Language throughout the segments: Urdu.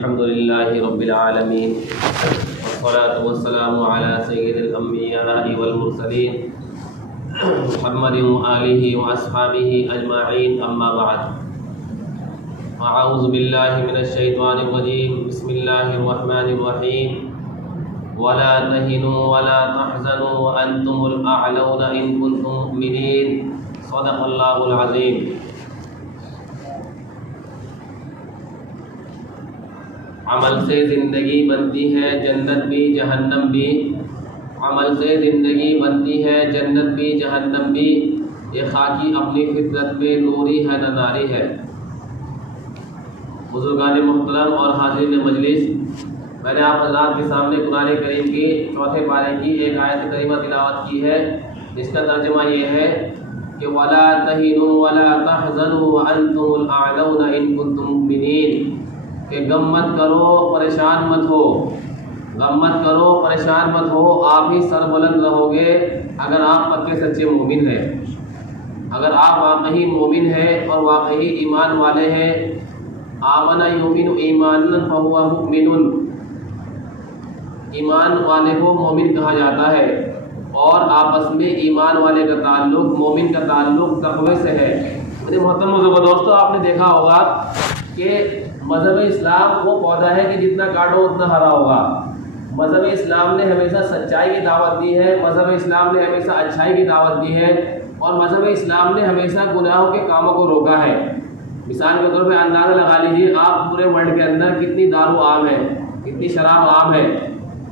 الحمد لله رب العالمين والصلاة والسلام على سيد الأنبياء والمرسلين محمد وآله وأصحابه أجمعين أما بعد أعوذ بالله من الشيطان الرجيم بسم الله الرحمن الرحيم ولا تهنوا ولا تحزنوا وأنتم الأعلون إن كنتم مؤمنين صدق الله العظيم. عمل سے زندگی بنتی ہے جنت بھی جہنم بھی، عمل سے زندگی بنتی ہے جنت بھی جہنم بھی، یہ خاکی اپنی فطرت پہ نوری ہے نہ ناری ہے. بزرگان محترم اور حاضرین مجلس، میں نے آپ حضرات کے سامنے قرآن کریم کی چوتھے پارے کی ایک آیت کریمہ تلاوت کی ہے، جس کا ترجمہ یہ ہے کہ وَلَا تَهِنُوا وَلَا تَحْزَنُوا وَأَنْتُمُ الْأَعْلَوْنَ إِن كُنتُم مُّؤْمِنِينَ، کہ غم مت کرو پریشان مت ہو، غم مت کرو پریشان مت ہو، آپ ہی سربلند رہو گے اگر آپ پکے سچے مومن ہیں. اگر آپ واقعی مومن ہیں اور واقعی ایمان والے ہیں، آمن یؤمن ایمانا فہو مؤمن، ایمان والے کو مومن کہا جاتا ہے، اور آپس میں ایمان والے کا تعلق، مومن کا تعلق تقوی سے ہے. میرے محترم دوستو، آپ نے دیکھا ہوگا کہ مذہب اسلام وہ پودا ہے کہ جتنا کاٹو اتنا ہرا ہوگا. مذہب اسلام نے ہمیشہ سچائی کی دعوت دی ہے، مذہب اسلام نے ہمیشہ اچھائی کی دعوت دی ہے، اور مذہب اسلام نے ہمیشہ گناہوں کے کاموں کو روکا ہے. مثال کے طور پہ اندازہ لگا لیجیے، آپ پورے ورلڈ کے اندر کتنی دارو عام ہے، کتنی شراب عام ہے،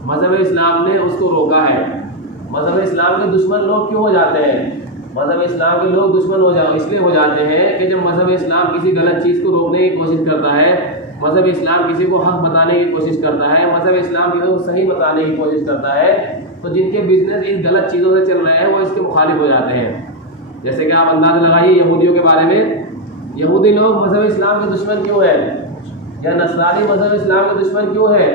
مذہب اسلام نے اس کو روکا ہے. مذہب اسلام کے دشمن لوگ کیوں ہو جاتے ہیں؟ مذہب اسلام کے لوگ دشمن اس لیے ہو جاتے ہیں کہ جب مذہب اسلام کسی غلط چیز کو روکنے کی کوشش کرتا ہے، مذہب اسلام کسی کو حق بتانے کی کوشش کرتا ہے، مذہب اسلام کسی کو صحیح بتانے کی کوشش کرتا ہے، تو جن کے بزنس ان غلط چیزوں سے چل رہے ہیں وہ اس کے مخالف ہو جاتے ہیں. جیسے کہ آپ اندازہ لگائیے یہودیوں کے بارے میں، یہودی لوگ مذہب اسلام کے دشمن کیوں ہیں؟ یا نصرانی مذہب اسلام کے دشمن کیوں ہے؟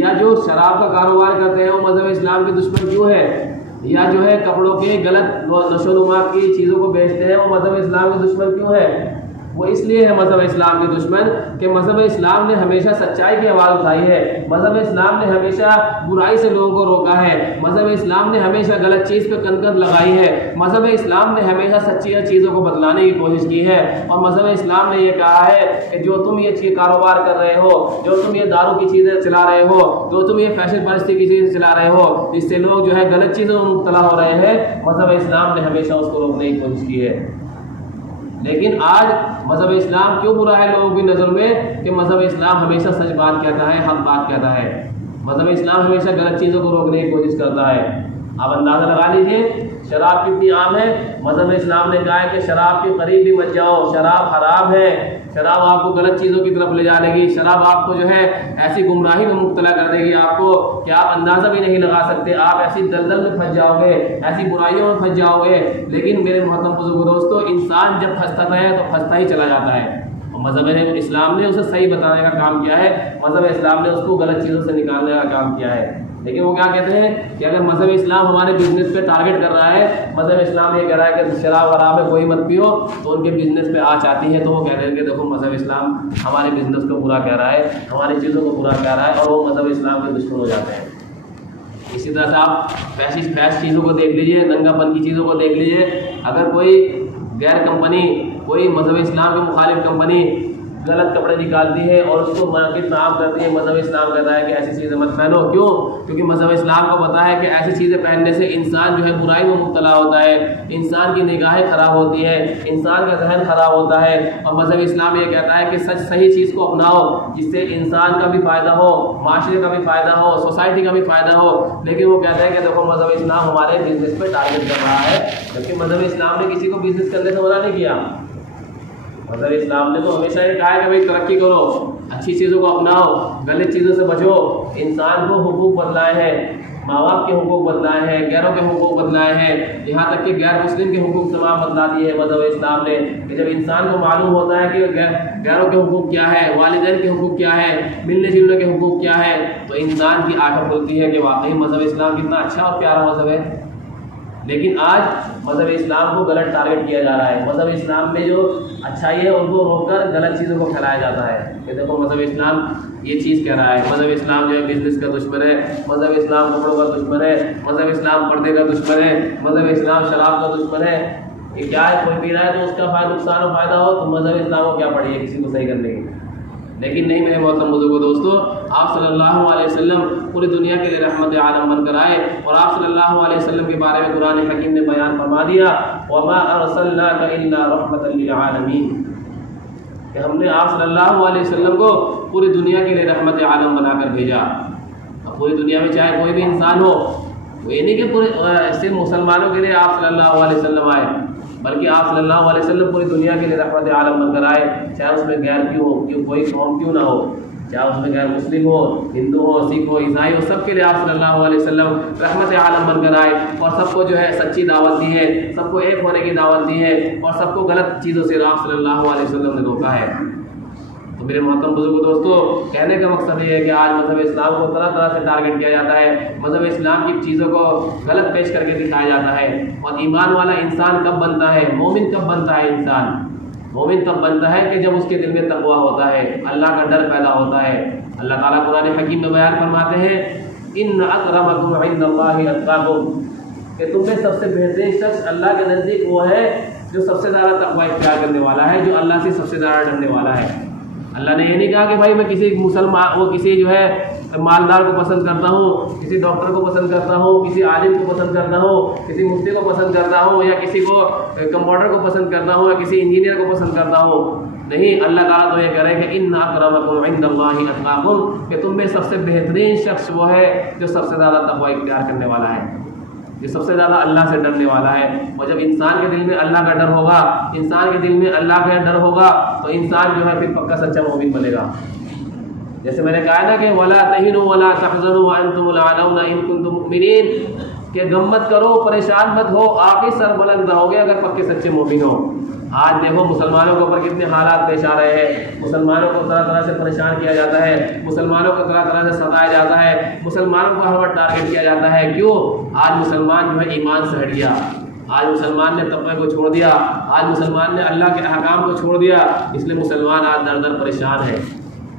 یا جو شراب کا کاروبار کرتے ہیں وہ مذہب اسلام کے دشمن کیوں ہے؟ یا جو ہے کپڑوں کے غلط نشو و نما کی چیزوں کو بیچتے ہیں وہ مذہب اسلام کے دشمن کیوں ہے؟ وہ اس لیے ہے مذہب اسلام کے دشمن کہ مذہب اسلام نے ہمیشہ سچائی کی آواز اٹھائی ہے، مذہب اسلام نے ہمیشہ برائی سے لوگوں کو روکا ہے، مذہب اسلام نے ہمیشہ غلط چیز پہ کنکر لگائی ہے، مذہب اسلام نے ہمیشہ سچی چیزوں کو بتلانے کی کوشش کی ہے. اور مذہب اسلام نے یہ کہا ہے کہ جو تم یہ کاروبار کر رہے ہو، جو تم یہ دارو کی چیزیں چلا رہے ہو، جو تم یہ فیشن پرستی کی چیزیں چلا رہے ہو، جس سے لوگ جو ہے غلط چیزوں میں مبتلا ہو رہے ہیں، مذہب اسلام نے ہمیشہ اس کو روکنے کی کوشش کی ہے. لیکن آج مذہب اسلام کیوں برا ہے لوگوں کی نظر میں؟ کہ مذہب اسلام ہمیشہ سچ بات کہتا ہے، حق بات کہتا ہے. مذہب اسلام ہمیشہ غلط چیزوں کو روکنے کی کوشش کرتا ہے. آپ اندازہ لگا لیجئے شراب کتنی عام ہے. مذہب اسلام نے کہا ہے کہ شراب کے قریب بھی مت جاؤ، شراب حرام ہے، شراب آپ کو غلط چیزوں کی طرف لے جانے گی، شراب آپ کو جو ہے ایسی گمراہی میں مبتلا کر دے گی آپ کو کہ آپ اندازہ بھی نہیں لگا سکتے، آپ ایسی دلدل میں پھنس جاؤ گے، ایسی برائیوں میں پھنس جاؤ گے. لیکن میرے محترم بزرگوں دوستو، انسان جب پھنستا ہے تو پھنستا ہی چلا جاتا ہے، اور مذہب اسلام نے اسے صحیح بتانے کا کام کیا ہے، مذہب اسلام نے اس کو غلط چیزوں سے نکالنے کا کام کیا ہے. لیکن وہ کیا کہتے ہیں کہ اگر مذہب اسلام ہمارے بزنس پہ ٹارگٹ کر رہا ہے، مذہب اسلام یہ کہہ رہا ہے کہ شراب وراب ہے کوئی مت پیو، تو ان کے بزنس پہ آنچ آتی ہے، تو وہ کہتے ہیں کہ دیکھو مذہب اسلام ہمارے بزنس کو برا کہہ رہا ہے، ہماری چیزوں کو برا کہہ رہا ہے، اور وہ مذہب اسلام کے دشمن ہو جاتے ہیں. اسی طرح سے آپ فیش چیزوں کو دیکھ لیجئے، ننگا پن کی چیزوں کو دیکھ لیجئے. اگر کوئی غیر کمپنی، کوئی مذہب اسلام کے مخالف کمپنی غلط کپڑے نکالتی ہے اور اس کو مارکیٹ میں عام کرتی ہے، مذہب اسلام کہتا ہے کہ ایسی چیزیں مت پہنو. کیوں؟ کیونکہ مذہب اسلام کو پتا ہے کہ ایسی چیزیں پہننے سے انسان جو ہے برائی میں مبتلا ہوتا ہے، انسان کی نگاہیں خراب ہوتی ہے، انسان کا ذہن خراب ہوتا ہے. اور مذہب اسلام یہ کہتا ہے کہ صحیح چیز کو اپناؤ جس سے انسان کا بھی فائدہ ہو، معاشرے کا بھی فائدہ ہو، سوسائٹی کا بھی فائدہ ہو. لیکن وہ کہتے ہیں کہ دیکھو مذہب اسلام ہمارے بزنس پہ ٹارگٹ کر رہا ہے، جبکہ مذہب اسلام نے کسی کو بزنس کرنے سے منع نہیں کیا. مذہب اسلام نے تو ہمیشہ یہ کہا ہے کہ بھائی ترقی کرو، اچھی چیزوں کو اپناؤ، غلط چیزوں سے بچو. انسان کو حقوق بدلائے ہیں، ماں باپ کے حقوق بدلائے ہیں، غیروں کے حقوق بدلائے ہیں، یہاں تک کہ غیر مسلم کے حقوق تمام بدلا دیے ہیں مذہب اسلام نے. کہ جب انسان کو معلوم ہوتا ہے کہ غیروں کے حقوق کیا ہے، والدین کے حقوق کیا ہے، ملنے جلنے کے حقوق کیا ہے، تو انسان کی آنکھ کھلتی ہے کہ واقعی مذہب اسلام کتنا اچھا اور پیارا مذہب ہے. لیکن آج مذہب اسلام کو غلط ٹارگٹ کیا جا رہا ہے. مذہب اسلام میں جو اچھائی ہے ان کو روک کر غلط چیزوں کو پھیلایا جاتا ہے کہ دیکھو مذہب اسلام یہ چیز کہہ رہا ہے, مذہب اسلام جو ہے بزنس کا دشمن ہے, مذہب اسلام کپڑوں کا دشمن ہے, مذہب اسلام پردے کا دشمن ہے, مذہب اسلام شراب کا دشمن ہے. یہ کیا ہے, کوئی پی رہا ہے تو اس کا نقصان و فائدہ ہو تو مذہب اسلام کو کیا پڑی ہے کسی کو صحیح کرنے کی. لیکن نہیں میرے محترم بزرگوں دوستو, آپ صلی اللہ علیہ وسلم پوری دنیا کے لیے رحمت عالم بن کر آئے اور آپ صلی اللہ علیہ وسلم کے بارے میں قرآن حکیم نے بیان فرما دیا وما ارسلناک الا رحمۃ للعالمین, کہ ہم نے آپ صلی اللہ علیہ وسلم کو پوری دنیا کے لیے رحمت عالم بنا کر بھیجا. اب پوری دنیا میں چاہے کوئی بھی انسان ہو, وہ یہ نہیں کہ پورے صرف مسلمانوں کے لیے آپ صلی اللہ علیہ وسلم آئے, بلکہ آپ صلی اللہ علیہ وسلم پوری دنیا کے لیے رحمت عالم بن کر آئے, چاہے اس میں غیر کیوں ہو, کیوں کوئی قوم کیوں نہ ہو, چاہے اس میں غیر مسلم ہو, ہندو ہو, سکھ ہو, عیسائی ہو, سب کے لیے آپ صلی اللہ علیہ وسلم رحمت عالم بن کر آئے اور سب کو جو ہے سچی دعوت دی ہے, سب کو ایک ہونے کی دعوت دی ہے اور سب کو غلط چیزوں سے آپ صلی اللہ علیہ وسلم نے روکا ہے. تو میرے محترم بزرگوں دوستو, کہنے کا مقصد یہ ہے کہ آج مذہب اسلام کو طرح طرح سے ٹارگٹ کیا جاتا ہے, مذہب اسلام کی چیزوں کو غلط پیش کر کے دکھایا جاتا ہے. اور ایمان والا انسان کب بنتا ہے, مومن کب بنتا ہے انسان, مومن تب بنتا ہے کہ جب اس کے دل میں تقویٰ ہوتا ہے, اللہ کا ڈر پیدا ہوتا ہے. اللہ تعالیٰ قرآن حکیم میں بیان فرماتے ہیں ان اکرمکم عند اللہ اتقاکم, کہ تم میں سب سے بہترین شخص اللہ کے نزدیک وہ ہے جو سب سے زیادہ تقویٰ اختیار کرنے والا ہے, جو اللہ سے سب سے زیادہ ڈرنے والا ہے. اللہ نے یہ نہیں کہا کہ بھائی میں کسی مسلمان وہ کسی جو ہے مالدار کو پسند کرتا ہوں, کسی ڈاکٹر کو پسند کرتا ہوں, کسی عالم کو پسند کرتا ہوں, کسی مفتی کو پسند کرتا ہوں, یا کسی کو کمپاؤنڈر کو پسند کرتا ہوں, یا کسی انجینئر کو پسند کرتا ہوں. نہیں, اللہ تعالیٰ تو یہ کہہ رہے ہیں کہ ان اکرمکم عند اللہ اتقاکم, کہ تم میں سب سے بہترین شخص وہ ہے جو سب سے زیادہ تقویٰ اختیار کرنے والا ہے, جو سب سے زیادہ اللہ سے ڈرنے والا ہے. اور جب انسان کے دل میں اللہ کا ڈر ہوگا, انسان کے دل میں اللہ کا ڈر ہوگا تو انسان جو ہے پھر پکا سچا مومن بنے گا. جیسے میں نے کہا نا کہ ولا تہنوا ولا تحزنوا وانتم الاعلون ان کنتم مؤمنین, کہ غم مت کرو, پریشان مت ہو, آپ ہی سر بلند رہو گے اگر پکے سچے مومن ہو. آج دیکھو مسلمانوں کے اوپر کتنے حالات پیش آ رہے ہیں, مسلمانوں کو طرح طرح سے پریشان کیا جاتا ہے, مسلمانوں کو طرح طرح سے ستایا جاتا ہے, مسلمانوں کو ہر وقت ٹارگٹ کیا جاتا ہے. کیوں؟ آج مسلمان جو ہے ایمان سے ہٹ گیا, آج مسلمان نے تقوی کو چھوڑ دیا, آج مسلمان نے اللہ کے احکام کو چھوڑ دیا, اس لیے مسلمان آج در در پریشان ہے.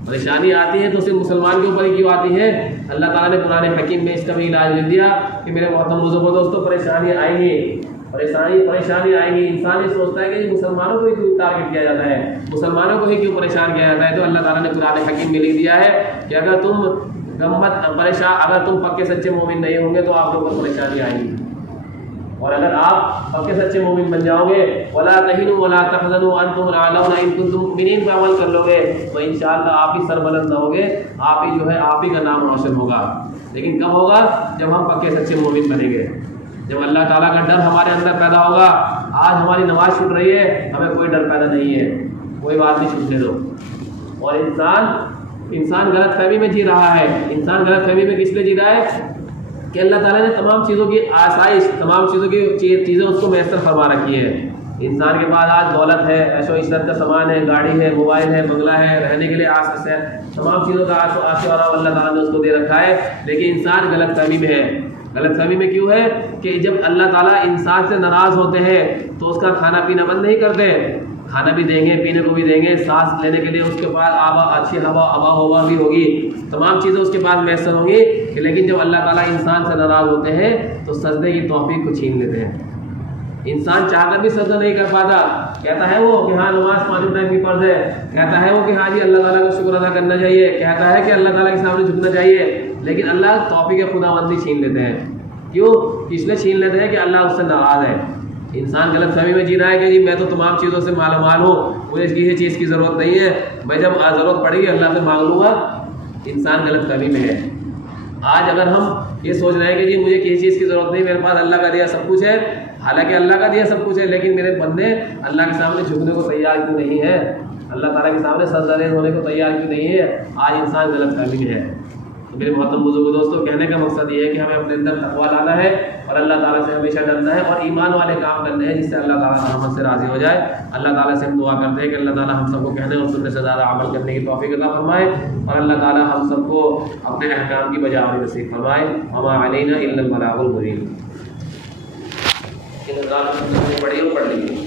پریشانی آتی ہے تو صرف مسلمان کے اوپر ہی کیوں آتی ہے؟ اللہ تعالیٰ نے قرآن حکیم میں اس کا بھی علاج لکھ دیا کہ میرے محترم بزرگوں دوستوں, پریشانی آئیں گی, پریشانی آئیں گی. انسان یہ سوچتا ہے کہ مسلمانوں کو ہی کیوں ٹارگٹ کیا جاتا ہے, مسلمانوں کو ہی کیوں پریشان کیا جاتا ہے. تو اللہ تعالیٰ نے قرآن حکیم میں لکھ دیا ہے کہ اگر تم اگر تم پکے سچے مومن نہیں ہوں گے تو آپ لوگوں کو پریشانی آئیں گی, اور اگر آپ پکے سچے مومن بن جاؤ گے ولا تہنوا ولا تحزنوا وانتم الاعلون ان کنتم مؤمنین پہ عمل کر لو گے تو انشاءاللہ آپ ہی سربلند رہو گے, آپ ہی جو ہے آپ ہی کا نام روشن ہوگا. لیکن کب ہوگا؟ جب ہم پکے سچے مومن بنیں گے, جب اللہ تعالیٰ کا ڈر ہمارے اندر پیدا ہوگا. آج ہماری نماز چھوٹ رہی ہے, ہمیں کوئی ڈر پیدا نہیں ہے, کوئی بات نہیں چھوٹنے دو. اور انسان غلط فہمی میں جی رہا ہے. انسان غلط فہمی میں کس لیے جی رہا ہے؟ کہ اللہ تعالیٰ نے تمام چیزوں کی آسائش, تمام چیزوں کی چیزیں اس کو میسر فرما رکھی ہے. انسان کے پاس آج دولت ہے, عیش و عشرت کا سامان ہے, گاڑی ہے, موبائل ہے, بنگلہ ہے, رہنے کے لیے آسائش ہے, تمام چیزوں کا آش و آرام اللہ تعالیٰ نے اس کو دے رکھا ہے. لیکن انسان غلط فہمی میں ہے. غلط فہمی میں کیوں ہے؟ کہ جب اللہ تعالیٰ انسان سے ناراض ہوتے ہیں تو اس کا کھانا پینا بند نہیں کرتے, کھانا بھی دیں گے, پینے کو بھی دیں گے, سانس لینے کے لیے اس کے پاس اچھی آبا ہوا بھی ہوگی, تمام چیزیں اس کے پاس میسر ہوں گی. لیکن جب اللہ تعالیٰ انسان سے ناراض ہوتے ہیں تو سجدے کی توفیق کو چھین لیتے ہیں. انسان چاہ کر بھی سجدہ نہیں کر پاتا, کہتا ہے وہ کہ ہاں نماز 5 ٹائم کی فرض ہے, کہتا ہے وہ کہ ہاں جی اللہ تعالیٰ کا شکر ادا کرنا چاہیے, کہتا ہے کہ اللہ تعالیٰ کے سامنے جھکنا چاہیے, لیکن اللہ توفیق خداوندی چھین لیتے ہیں. کیوں؟ اس لیے چھین لیتے ہیں کہ اللہ اس سے ناراض ہے. انسان غلط فہمی میں جی رہا ہے کہ جی میں تو تمام چیزوں سے مالا مال ہوں, مجھے کسی چیز کی ضرورت نہیں ہے, میں جب ضرورت پڑے گی اللہ سے مانگ لوں گا. انسان غلط فہمی میں ہے. آج اگر ہم یہ سوچ رہے ہیں کہ جی مجھے کسی چیز کی ضرورت نہیں, میرے پاس اللہ کا دیا سب کچھ ہے, حالانکہ اللہ کا دیا سب کچھ ہے, لیکن میرے بندے اللہ کے سامنے جھکنے کو تیار کیوں نہیں ہے, اللہ تعالیٰ کے سامنے سجدہ ریز ہونے کو تیار کیوں نہیں ہے؟ آج انسان غلط فہمی میں ہے. تو میرے محترم بزرگوں دوستوں, کہنے کا مقصد یہ ہے کہ ہمیں اپنے اندر تقویٰ لانا ہے اور اللہ تعالیٰ سے ہمیشہ ڈرنا ہے اور ایمان والے کام کرنے ہیں جس سے اللہ تعالیٰ رحمت سے راضی ہو جائے. اللہ تعالیٰ سے ہم دعا کرتے ہیں کہ اللہ تعالیٰ ہم سب کو کہنے اور سننے سے زیادہ عمل کرنے کی توفیق عطا فرمائے, اور اللہ تعالیٰ ہم سب کو اپنے احکام کی بجاوری نصیب فرمائے. وما علینا الا البلاغ المبین. ان حضرات نے پڑھی ہو پڑھ لیجیے.